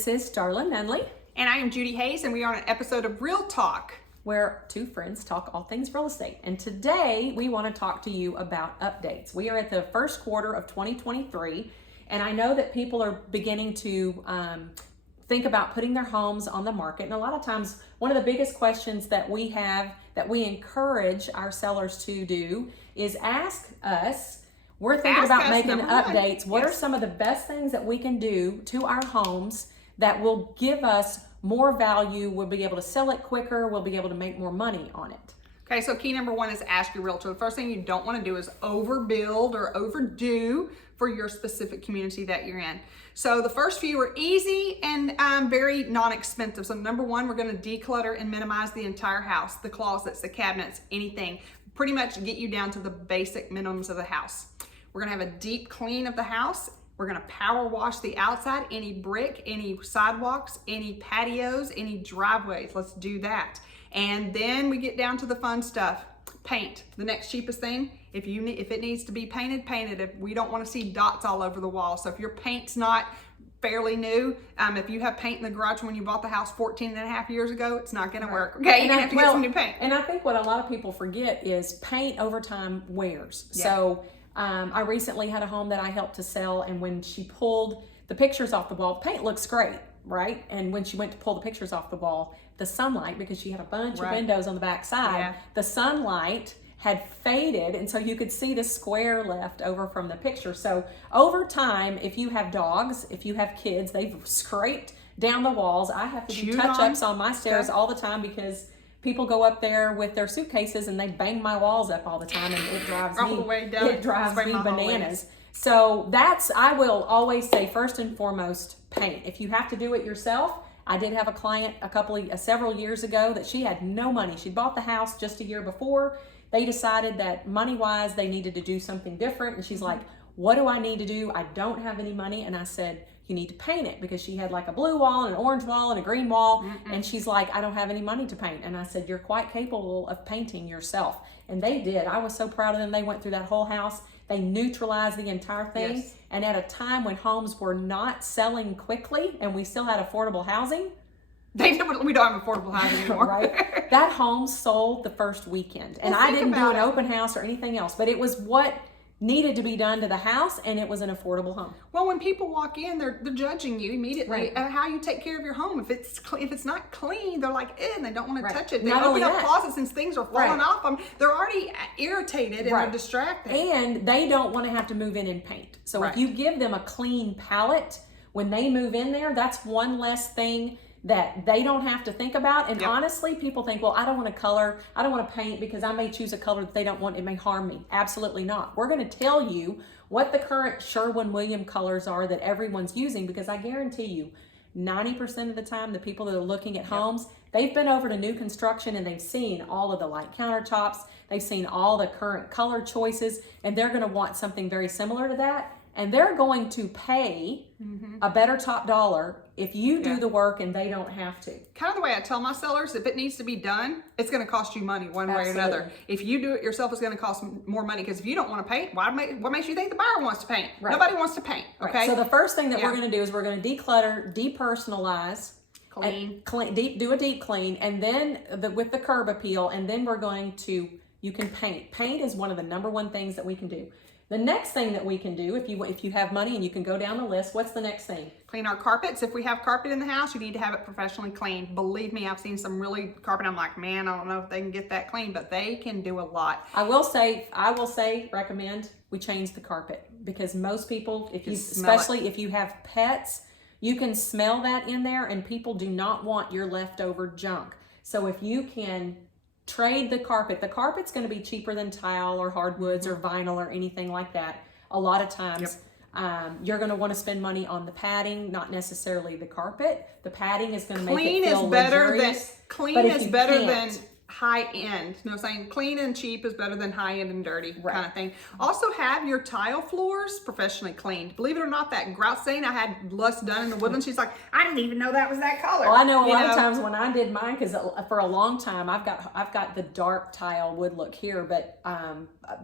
This is Darla Nunley, And I am Judy Hayes, and we are on an episode of Real Talk, where two friends talk all things real estate. And today we want to talk to you about updates. We are at the first quarter of 2023, and I know that people are beginning to think about putting their homes on the market. And a lot of times, one of the biggest questions that we have, that we encourage our sellers to do, is ask us. We're thinking about making updates. What are some of the best things that we can do to our homes that will give us more value? We'll be able to sell it quicker. We'll be able to make more money on it. Okay, so key number one is ask your realtor. The first thing you don't want to do is overbuild or overdo for your specific community that you're in. So the first few are easy and very non-expensive. So number one, we're going to declutter and minimize the entire house, the closets, the cabinets, anything. Pretty much get you down to the basic minimums of the house. We're going to have a deep clean of the house. We're going to power wash the outside, any brick, any sidewalks, any patios, any driveways. Let's do that. And then we get down to the fun stuff. Paint, the next cheapest thing. If it needs to be painted, paint it. If we don't want to see dots all over the wall. So if your paint's not fairly new, if you have paint in the garage when you bought the house 14 and a half years ago, it's not going to work. Okay, you're going to have to get some new paint. And I think what a lot of people forget is paint over time wears. Yeah. So I recently had a home that I helped to sell, and when she pulled the pictures off the wall, the paint looks great, right? And when she went to pull the pictures off the wall, the sunlight, because she had a bunch of windows on the back side, the sunlight had faded, and so you could see the square left over from the picture. So over time, if you have dogs, if you have kids, they've scraped down the walls. I have to do touch-ups on my stairs all the time because people go up there with their suitcases and they bang my walls up all the time, and it drives me bananas. So I will always say, first and foremost, paint. If you have to do it yourself, I did have a client several years ago that she had no money. She bought the house just a year before. They decided that money-wise they needed to do something different, and she's like, what do I need to do? I don't have any money. And I said, you need to paint it, because she had like a blue wall and an orange wall and a green wall. And she's like, I don't have any money to paint. And I said, you're quite capable of painting yourself. And they did. I was so proud of them. They went through that whole house. They neutralized the entire thing. Yes. And at a time when homes were not selling quickly and we still had affordable housing. We don't have affordable housing anymore. Right? That home sold the first weekend. And I didn't do an open house or anything else, but it was what needed to be done to the house, and it was an affordable home. Well, when people walk in, they're judging you immediately at how you take care of your home. If it's not clean, they're like, and they don't want to touch it. They open up closets and things are falling off them. They're already irritated and they're distracted. And they don't want to have to move in and paint. So if you give them a clean palette when they move in there, that's one less thing that they don't have to think about. And honestly, people think, well, I don't want to color, I don't want to paint because I may choose a color that they don't want, it may harm me. Absolutely not. We're going to tell you what the current Sherwin-Williams colors are that everyone's using, because I guarantee you 90% of the time the people that are looking at homes, they've been over to new construction and they've seen all of the light countertops, they've seen all the current color choices, and they're going to want something very similar to that. And they're going to pay a better top dollar if you do the work and they don't have to. Kind of the way I tell my sellers, if it needs to be done, it's going to cost you money one way or another. If you do it yourself, it's going to cost more money, because if you don't want to paint, what makes you think the buyer wants to paint? Nobody wants to paint, okay? Right. So the first thing that we're going to do is we're going to declutter, depersonalize, do a deep clean, and then with the curb appeal, and then we're going to, you can paint. Paint is one of the number one things that we can do. The next thing that we can do, if you have money and you can go down the list, what's the next thing? Clean our carpets. If we have carpet in the house, you need to have it professionally cleaned. Believe me, I've seen some really carpet. I'm like, man, I don't know if they can get that clean, but they can do a lot. I will say, recommend we change the carpet, because most people, especially if you have pets, you can smell that in there, and people do not want your leftover junk. So if you can trade the carpet's going to be cheaper than tile or hardwoods or vinyl or anything like that. A lot of times you're going to want to spend money on the padding, not necessarily the carpet. The padding is going to make it feel luxurious. Clean is better than high end. You know what I'm saying? Clean and cheap is better than high end and dirty kind of thing. Also have your tile floors professionally cleaned. Believe it or not, that grout stain I had Lust done in the Woodlands, she's like, I didn't even know that was that color. Well, I know a lot of times when I did mine, because for a long time I've got the dark tile wood look here, but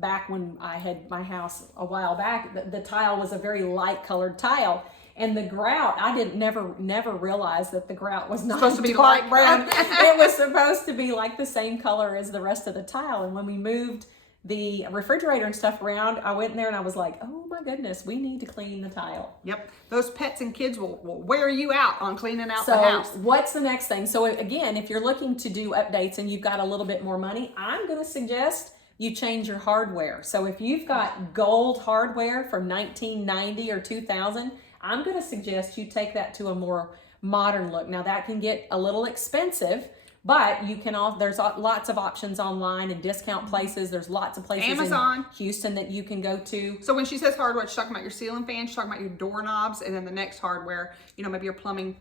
back when I had my house a while back, the tile was a very light colored tile. And the grout, I didn't never realize that the grout was not supposed to be dark like brown. It was supposed to be like the same color as the rest of the tile. And when we moved the refrigerator and stuff around, I went in there and I was like, oh my goodness, we need to clean the tile. Yep. Those pets and kids will wear you out on cleaning out So the house. what's the next thing? So again, if you're looking to do updates and you've got a little bit more money, I'm going to suggest you change your hardware. So if you've got gold hardware from 1990 or 2000, I'm going to suggest you take that to a more modern look. Now that can get a little expensive, but you can there's lots of options online and discount places. There's lots of places Amazon. in Houston that you can go to. So when she says hardware, she's talking about your ceiling fans, she's talking about your doorknobs, and then the next hardware, maybe your plumbing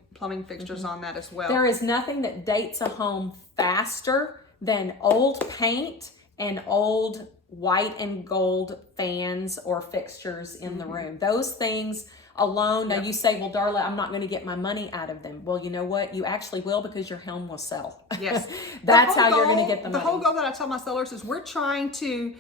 fixtures on that as well. There is nothing that dates a home faster than old paint and old white and gold fans or fixtures in the room. Those things alone. Now you say, well, Darla, I'm not going to get my money out of them. Well, you know what? You actually will, because your home will sell. Yes. That's how you're going to get the money. The whole goal that I tell my sellers is we're trying to,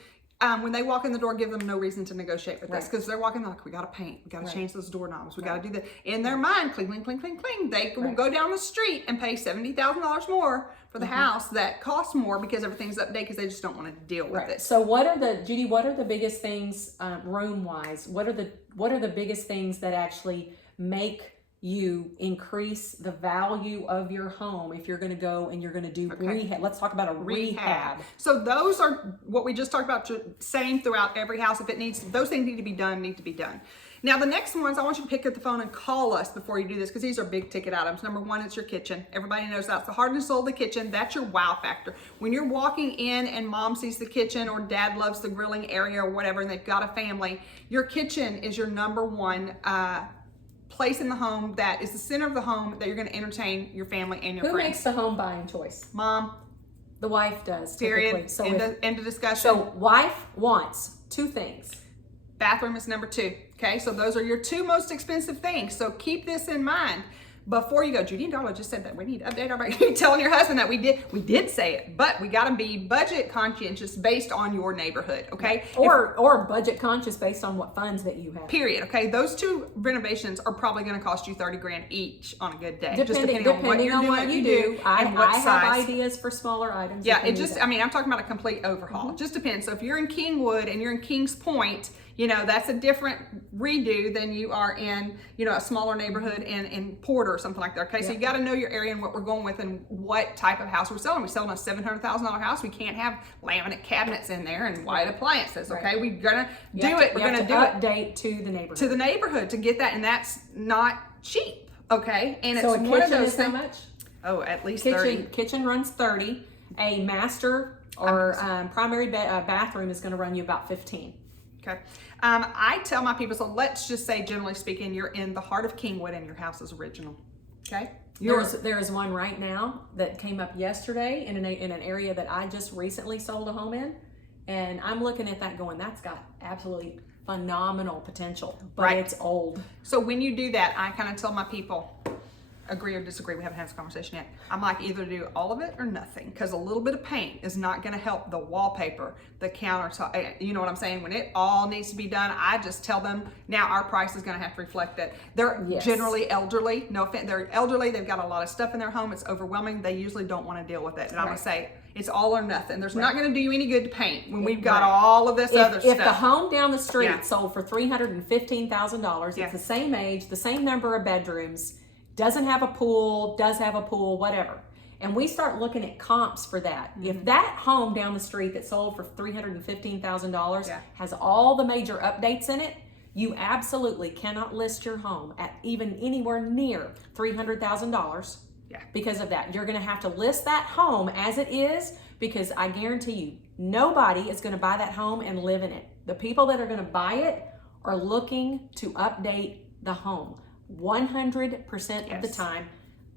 when they walk in the door, give them no reason to negotiate with us, because they're walking like, we got to paint, we got to change those doorknobs, we got to do that. In their mind, clean, clean, clean, clean, clean. They will go down the street and pay $70,000 more for the house that costs more because everything's updated, because they just don't want to deal with it. So Judy, what are the biggest things room wise? What are the biggest things that actually make you increase the value of your home if you're going to go and you're going to do rehab? Let's talk about a rehab. So those are what we just talked about, same throughout every house. If it needs, those things need to be done. Now the next ones, I want you to pick up the phone and call us before you do this, because these are big ticket items. Number one, it's your kitchen. Everybody knows that's the heart and soul of the kitchen. That's your wow factor. When you're walking in and mom sees the kitchen, or dad loves the grilling area or whatever, and they've got a family, your kitchen is your number one place in the home, that is the center of the home, that you're going to entertain your family and your friends. Who makes the home buying choice? Mom. The wife does. Period. Typically. So end of discussion. So wife wants two things. Bathroom is number two. Okay, so those are your two most expensive things. So keep this in mind before you go. Judy and Darla just said that we need to update our budget. You're telling your husband that we did say it, but we got to be budget conscientious based on your neighborhood. Okay, or budget conscious based on what funds that you have. Period. Okay, those two renovations are probably going to cost you $30,000 each on a good day, Depending on what you do. I size. have ideas for smaller items. Yeah, I'm talking about a complete overhaul. It just depends. So if you're in Kingwood and you're in Kings Point, that's a different redo than you are in, a smaller neighborhood in Porter or something like that. Okay, so you got to know your area and what we're going with and what type of house we're selling. We're selling a $700,000 house. We can't have laminate cabinets in there and white appliances. Okay, we're gonna do it. We're gonna do it. Update to the neighborhood. To the neighborhood to get that, and that's not cheap. Okay, and it's so a one of kitchen those is things. how much? Oh, at least 30. Kitchen runs 30. A master or primary bathroom is going to run you about 15. Okay. I tell my people, so let's just say, generally speaking, you're in the heart of Kingwood and your house is original. Okay. There is one right now that came up yesterday in an area that I just recently sold a home in, and I'm looking at that going, that's got absolutely phenomenal potential, but it's old. So when you do that, I kind of tell my people, agree or disagree, we haven't had this conversation yet. I'm like, either do all of it or nothing, because a little bit of paint is not going to help the wallpaper, the countertop. You know what I'm saying? When it all needs to be done, I just tell them, now our price is going to have to reflect that. They're generally elderly. No offense, they're elderly. They've got a lot of stuff in their home. It's overwhelming. They usually don't want to deal with it. And I'm going to say, it's all or nothing. There's not going to do you any good to paint when we've got all of this other stuff. If the home down the street sold for $315,000, it's the same age, the same number of bedrooms, doesn't have a pool, does have a pool, whatever. And we start looking at comps for that. If that home down the street that sold for $315,000 has all the major updates in it, you absolutely cannot list your home at even anywhere near $300,000 because of that. You're going to have to list that home as it is, because I guarantee you, nobody is going to buy that home and live in it. The people that are going to buy it are looking to update the home. 100% of the time,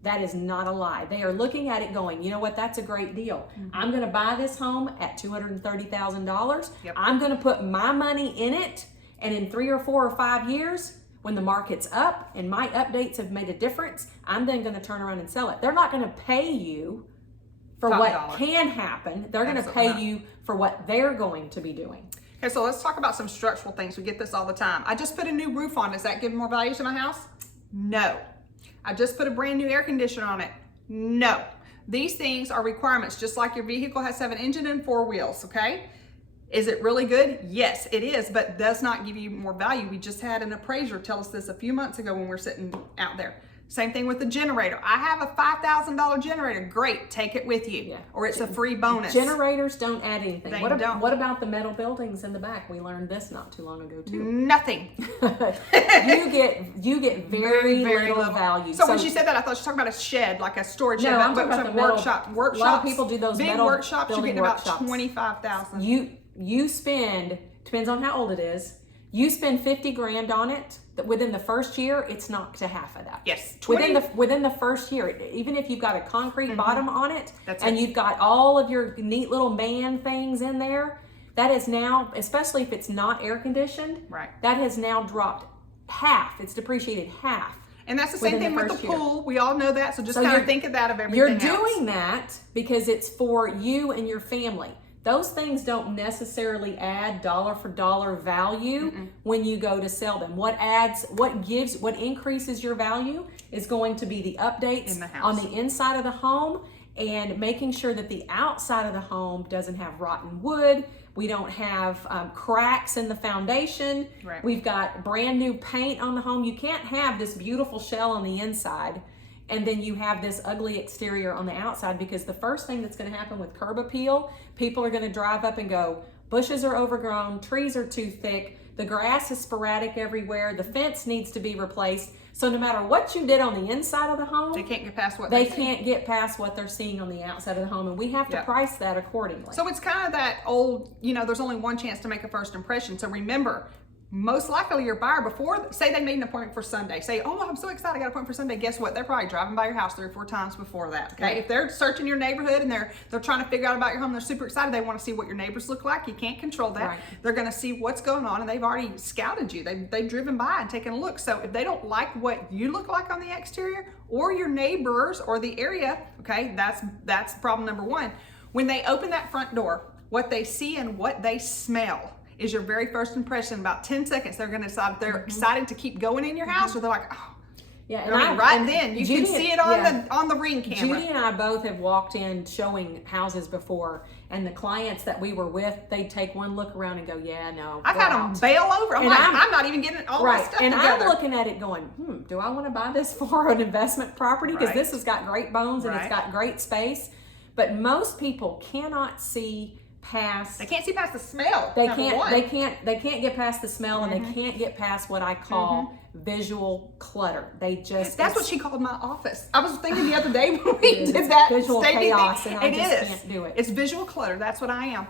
that is not a lie. They are looking at it going, you know what, that's a great deal. I'm going to buy this home at $230,000. I'm going to put my money in it, and in 3 or 4 or 5 years, when the market's up and my updates have made a difference, I'm then going to turn around and sell it. They're not going to pay you for what can happen. They're going to pay you for what they're going to be doing. Okay, so let's talk about some structural things. We get this all the time. I just put a new roof on. Does that give more value to my house? No. I just put a brand new air conditioner on it. No. These things are requirements, just like your vehicle has to have an engine and 4 wheels, okay? Is it really good? Yes, it is, but does not give you more value. We just had an appraiser tell us this a few months ago when we were sitting out there. Same thing with the generator. I have a $5,000 generator. Great, take it with you. Yeah. Or it's a free bonus. Generators don't add anything. They What don't. What about the metal buildings in the back? We learned this not too long ago too. Nothing. you get very little value. So when she said that, I thought she was talking about a shed, like a storage shed. No, I'm talking about the metal workshops. A lot of people do those big metal workshops. You're building getting about workshops. $25,000. You spend, depends on how old it is. You spend 50 grand on it. Within the first year, it's knocked to half of that. Yes, within the first year, even if you've got a concrete bottom on it, That's you've got all of your neat little man things in there, that is now, especially if it's not air conditioned, Right. that has now dropped half. It's depreciated half. And that's the same within thing the with the first year. pool. We all know that. So just So kind of you're- think of that of everything You're else. doing that because it's for you and your family. Those things don't necessarily add dollar for dollar value when you go to sell them. What increases your value is going to be the updates In the house. on the inside of the home and making sure that the outside of the home doesn't have rotten wood. We don't have cracks in the foundation. Right. We've got brand new paint on the home. You can't have this beautiful shell on the inside and then you have this ugly exterior on the outside, because the first thing that's going to happen with curb appeal, people are going to drive up and go, bushes are overgrown, trees are too thick, the grass is sporadic everywhere, the fence needs to be replaced. So no matter what you did on the inside of the home, They can't get past what they see. can't get past what they're seeing on the outside of the home, and we have to Yep. price that accordingly. So it's kind of that old, there's only one chance to make a first impression. So remember, most likely your buyer, before, say they made an appointment for Sunday, say, oh, I'm so excited, I got an appointment for Sunday. Guess what? They're probably driving by your house 3 or 4 times before that, okay? Right. If they're searching your neighborhood and they're trying to figure out about your home, they're super excited, they want to see what your neighbors look like. You can't control that. Right. They're going to see what's going on, and they've already scouted you. They've driven by and taken a look. So if they don't like what you look like on the exterior or your neighbors or the area, okay, that's problem number one. When they open that front door, what they see and what they smell is your very first impression. About 10 seconds, they're going to decide if they're excited to keep going in your house, or they're like, oh. yeah, And then you Judy can see and- it on the Ring camera. Judy and I both have walked in showing houses before, and the clients that we were with, they'd take one look around and go, yeah, no. I've we're had out. them bail over. I'm And like, I'm- I'm not even getting all my Right, stuff and together. I'm looking at it going, do I want to buy this for an investment property? Because Right. this has got great bones and Right. it's got great space. But most people cannot see past. They can't see past the smell. They number can't. one. They can't get past the smell, and they can't get past what I call visual clutter. They just. That's what she called my office. I was thinking the other day when we did that visual staging chaos, thing. and I It just is. can't do it. It's visual clutter. That's what I am.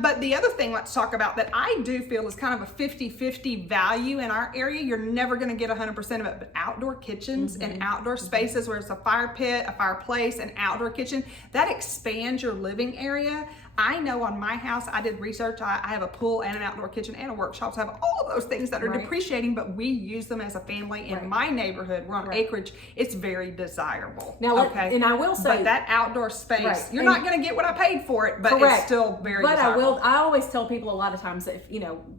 But the other thing let's talk about that I do feel is kind of a 50-50 value in our area. You're never going to get 100% of it, but outdoor kitchens and outdoor spaces where it's a fire pit, a fireplace, an outdoor kitchen, that expands your living area. I know on my house, I did research. I have a pool and an outdoor kitchen and a workshop. So I have all of those things that are Right. depreciating, but we use them as a family in Right. my neighborhood. We're on Right. acreage. It's very desirable. Now, okay. and I will say, But that outdoor space, Right. you're And- not going to get what I paid for it, but Correct. it's still very But desirable. I always tell people a lot of times, if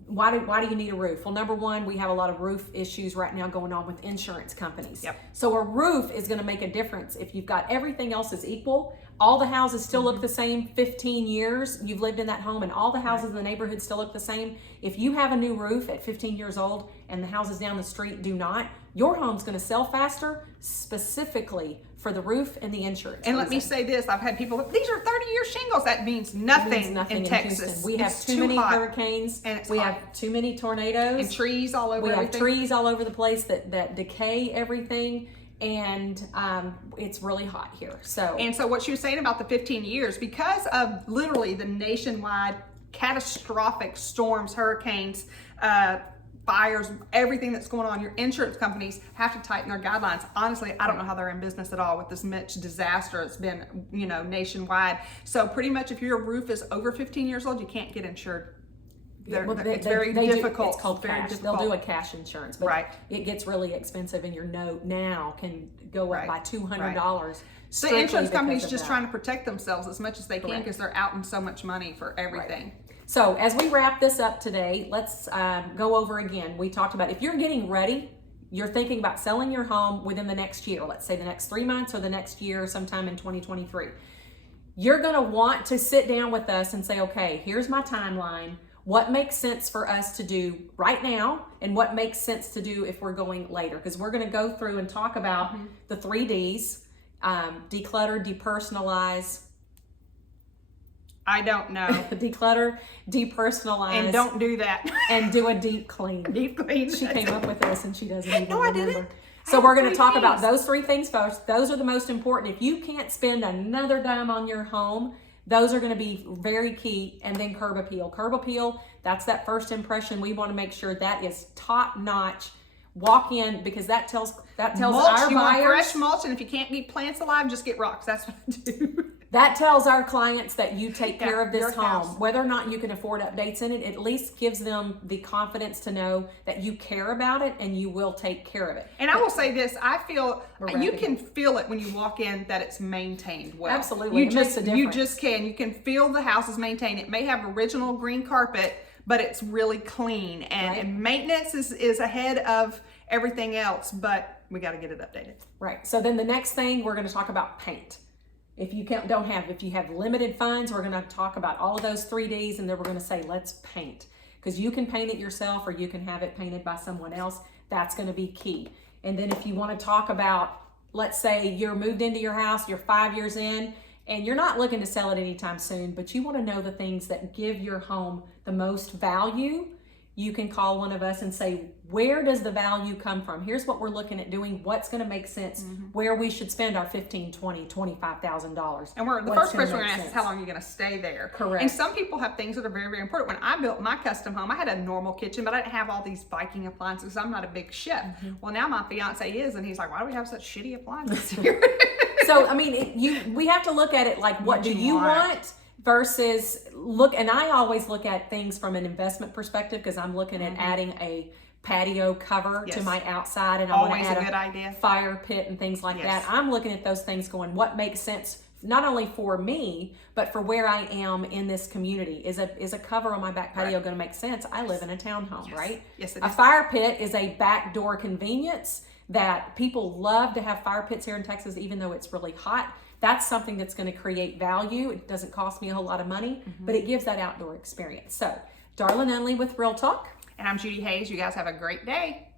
why do you need a roof? Well, number one, we have a lot of roof issues right now going on with insurance companies. Yep. So a roof is going to make a difference. If you've got everything else is equal, all the houses still look the same 15 years you've lived in that home, and all the houses in the neighborhood still look the same. If you have a new roof at 15 years old and the houses down the street do not, your home's going to sell faster, specifically for the roof and the insurance. And let me reason. say this, I've had people, these are 30-year shingles. That means nothing, It means nothing in Texas. Houston. We have It's too many hot. hurricanes. And it's we hot. have too many tornadoes. And trees all over we have everything. trees all over the place that decay everything, and it's really hot here. So And so what she was saying about the 15 years, because of literally the nationwide catastrophic storms, hurricanes, fires, everything that's going on, your insurance companies have to tighten their guidelines. Honestly, I don't know how they're in business at all with this much disaster. It's been, nationwide. So pretty much if your roof is over 15 years old, you can't get insured. It's very difficult. It's called very cash. difficult. They'll do a cash insurance, but Right. it gets really expensive, and your note now can go up Right. by $200. The insurance company's just trying to protect themselves as much as they can Correct. because they're out in so much money for everything. So as we wrap this up today, let's go over again. We talked about if you're getting ready, you're thinking about selling your home within the next year, let's say the next 3 months or the next year, sometime in 2023, you're going to want to sit down with us and say, okay, here's my timeline. What makes sense for us to do right now, and what makes sense to do if we're going later? Because we're going to go through and talk about the 3 Ds, declutter, depersonalize. I don't know. Declutter, depersonalize. And don't do that. And do a deep clean. Deep clean. She came up with this and she doesn't even No, I remember. didn't. So we're going to talk about those 3 things first. Those are the most important. If you can't spend another dime on your home, those are going to be very key. And then curb appeal. Curb appeal, that's that first impression. We want to make sure that is top notch. Walk in, because that tells mulch, our you want buyers. fresh mulch, and if you can't keep plants alive, just get rocks. That's what I do. That tells our clients that you take care of this your home. house. Whether or not you can afford updates in it, at least gives them the confidence to know that you care about it and you will take care of it. And I will say this, I feel you wrapping can feel it when you walk in that it's maintained well. Absolutely. You It makes just a difference. you just can. You can feel the house is maintained. It may have original green carpet, but it's really clean, and, Right. and maintenance is ahead of everything else, but we got to get it updated. Right. So then the next thing, we're going to talk about paint. If you if you have limited funds, we're going to talk about all of those 3 Ds, and then we're going to say, let's paint. Because you can paint it yourself or you can have it painted by someone else. That's going to be key. And then if you want to talk about, let's say you're moved into your house, you're 5 years in, and you're not looking to sell it anytime soon, but you want to know the things that give your home the most value, you can call one of us and say, where does the value come from? Here's what we're looking at doing. What's going to make sense? Where we should spend our $15,000, $20,000, $25,000. And the first question we're going to ask is how long you're going to stay there. Correct. And some people have things that are very, very important. When I built my custom home, I had a normal kitchen, but I didn't have all these Viking appliances. I'm not a big chef. Well, now my fiance is, and he's like, why do we have such shitty appliances here? So, I mean, we have to look at it like, what do you want? Versus and I always look at things from an investment perspective, because I'm looking at adding a patio cover to my outside, and I want to Always add a good idea. fire pit and things like that. I'm looking at those things going, what makes sense not only for me, but for where I am in this community? Is a cover on my back patio going to make sense? I live in a townhome, right? Yes, it A is. fire pit is a backdoor convenience that people love to have fire pits here in Texas, even though it's really hot. That's something that's going to create value. It doesn't cost me a whole lot of money, but it gives that outdoor experience. So, Darla Nunley with Real Talk. And I'm Judy Hayes. You guys have a great day.